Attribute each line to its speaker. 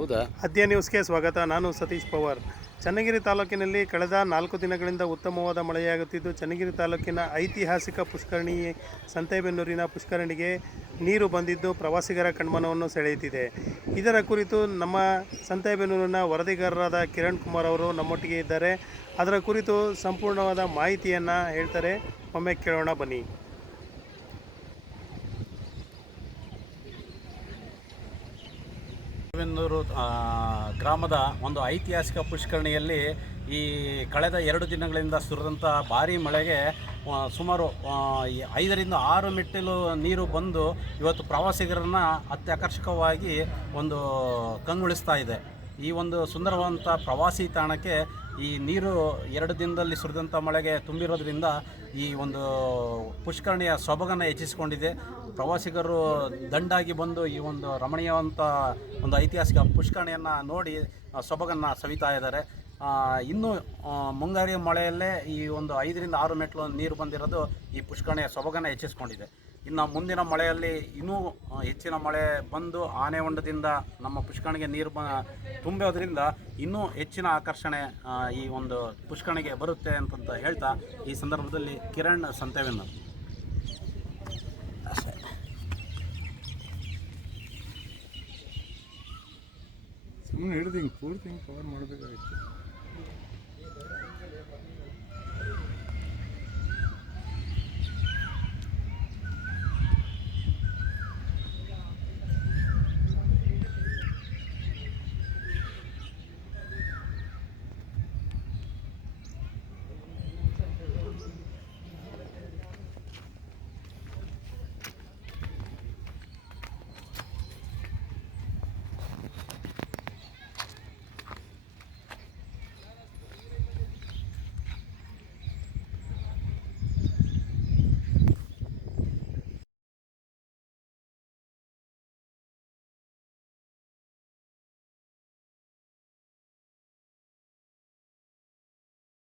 Speaker 1: ಹೌದಾ?
Speaker 2: ಅದ್ಯ ನ್ಯೂಸ್ಗೆ ಸ್ವಾಗತ. ನಾನು ಸತೀಶ್ ಪವಾರ್. ಚನ್ನಗಿರಿ ತಾಲೂಕಿನಲ್ಲಿ ಕಳೆದ ನಾಲ್ಕು ದಿನಗಳಿಂದ ಉತ್ತಮವಾದ ಮಳೆಯಾಗುತ್ತಿದ್ದು, ಚನ್ನಗಿರಿ ತಾಲೂಕಿನ ಐತಿಹಾಸಿಕ ಪುಷ್ಕರಣಿ ಸಂತೆಬೆನ್ನೂರಿನ ಪುಷ್ಕರಣಿಗೆ ನೀರು ಬಂದಿದ್ದು, ಪ್ರವಾಸಿಗರ ಕಣ್ಮನವನ್ನು ಸೆಳೆಯುತ್ತಿದೆ. ಇದರ ಕುರಿತು ನಮ್ಮ ಸಂತೆಬೆನ್ನೂರಿನ ವರದಿಗಾರರಾದ ಕಿರಣ್ ಕುಮಾರ್ ಅವರು ನಮ್ಮೊಟ್ಟಿಗೆ ಇದ್ದಾರೆ. ಅದರ ಕುರಿತು ಸಂಪೂರ್ಣವಾದ ಮಾಹಿತಿಯನ್ನು ಹೇಳ್ತಾರೆ. ಒಮ್ಮೆ ಕೇಳೋಣ ಬನ್ನಿ.
Speaker 1: ಆ, ಗ್ರಾಮದ ಒಂದು ಐತಿಹಾಸಿಕ ಪುಷ್ಕರಣಿಯಲ್ಲಿ ಈ ಕಳೆದ ಎರಡು ದಿನಗಳಿಂದ ಸುರಿದಂಥ ಭಾರೀ ಮಳೆಗೆ ಸುಮಾರು ಐದರಿಂದ ಆರು ಮೆಟ್ಟಿಲು ನೀರು ಬಂದು ಇವತ್ತು ಪ್ರವಾಸಿಗರನ್ನು ಅತ್ಯಾಕರ್ಷಕವಾಗಿ ಒಂದು ಕಂಗೊಳಿಸ್ತಾ ಇದೆ. ಈ ಒಂದು ಸುಂದರವಾದಂಥ ಪ್ರವಾಸಿ ತಾಣಕ್ಕೆ ಈ ನೀರು ಎರಡು ದಿನದಲ್ಲಿ ಸುರಿದಂಥ ಮಳೆಗೆ ತುಂಬಿರೋದ್ರಿಂದ ಈ ಒಂದು ಪುಷ್ಕರಣಿಯ ಸೊಬಗನ್ನು ಹೆಚ್ಚಿಸಿಕೊಂಡಿದೆ. ಪ್ರವಾಸಿಗರು ದಂಡಾಗಿ ಬಂದು ಈ ಒಂದು ರಮಣೀಯವಂಥ ಒಂದು ಐತಿಹಾಸಿಕ ಪುಷ್ಕರಣಿಯನ್ನು ನೋಡಿ ಸೊಬಗನ್ನು ಸವಿತಾ ಇದ್ದಾರೆ. ಇನ್ನು ಮುಂಗಾರಿ ಮಳೆಯಲ್ಲೇ ಈ ಒಂದು ಐದರಿಂದ ಆರು ಮೆಟ್ಲು ನೀರು ಬಂದಿರೋದು ಈ ಪುಷ್ಕರಣಿಯ ಸೊಬಗನ್ನು ಹೆಚ್ಚಿಸ್ಕೊಂಡಿದೆ. ಇನ್ನು ಮುಂದಿನ ಮಳೆಯಲ್ಲಿ ಇನ್ನೂ ಹೆಚ್ಚಿನ ಮಳೆ ಬಂದು ಆನೆ ಹೊಂಡದಿಂದ ನಮ್ಮ ಪುಷ್ಕರಣಿಗೆ ನೀರು ಬ ತುಂಬೋದ್ರಿಂದ ಇನ್ನೂ ಹೆಚ್ಚಿನ ಆಕರ್ಷಣೆ ಈ ಒಂದು ಪುಷ್ಕರಣಿಗೆ ಬರುತ್ತೆ ಅಂತಂತ ಹೇಳ್ತಾ ಈ ಸಂದರ್ಭದಲ್ಲಿ ಕಿರಣ್ ಸಂತೆವೆನ್ನು
Speaker 3: ಸುಮ್ಮನೆ ಹಿಂಗೆ ಪೂರ್ತಿ ಹಿಂಗೆ ಕವರ್ ಮಾಡಬೇಕಾಗಿತ್ತು.